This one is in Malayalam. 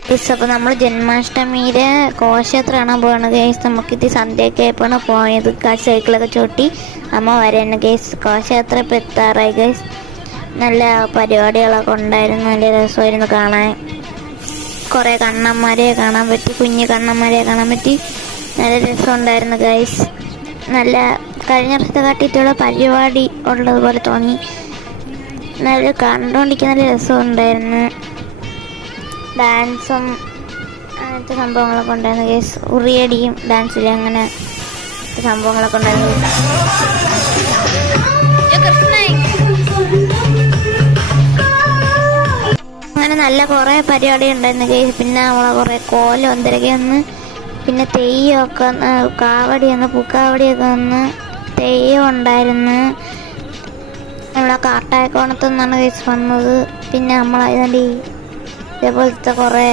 അപ്പോൾ നമ്മൾ ജന്മാഷ്ടമിയിലെ ഘോഷയാത്ര കാണാൻ പോവാണ് ഗൈസ്. നമുക്കിത് സന്ധ്യയൊക്കെ ആയപ്പോഴാണ് പോയത്. സൈക്കിളൊക്കെ ചോട്ടി അമ്മ വരെയാണ് ഗൈസ്. ഘോഷയാത്ര ഇപ്പോൾ എത്താറായി ഗൈസ്. നല്ല പരിപാടികളൊക്കെ ഉണ്ടായിരുന്നു, നല്ല രസമായിരുന്നു കാണാൻ. കുറേ കണ്ണന്മാരെ കാണാൻ പറ്റി, കുഞ്ഞു കണ്ണന്മാരെ കാണാൻ പറ്റി, നല്ല രസമുണ്ടായിരുന്നു ഗൈസ്. നല്ല കഴിഞ്ഞ വർഷത്തെ കാട്ടിയിട്ടുള്ള പരിപാടി ഉള്ളതുപോലെ തോന്നി. നല്ല കണ്ടുകൊണ്ടിരിക്കാൻ നല്ല രസമുണ്ടായിരുന്നു. ഡാൻസും അങ്ങനത്തെ സംഭവങ്ങളൊക്കെ ഉണ്ടായിരുന്നു ഗൈസ്. ഉറിയടിയും ഡാൻസിലും അങ്ങനെ സംഭവങ്ങളൊക്കെ ഉണ്ടായിരുന്നു. അങ്ങനെ നല്ല കുറേ പരിപാടി ഉണ്ടായിരുന്നു ഗൈസ്. പിന്നെ നമ്മളെ കുറേ കോലം എന്തൊക്കെ വന്ന്, പിന്നെ തെയ്യമൊക്കെ കാവടി വന്ന്, പൂക്കാവടിയൊക്കെ വന്ന്, തെയ്യം ഉണ്ടായിരുന്നു. നമ്മളെ കാട്ടായക്കോണത്തു നിന്നാണ് ഗൈസ് വന്നത്. പിന്നെ നമ്മളതിൻ്റെ ഇതേപോലത്തെ കുറേ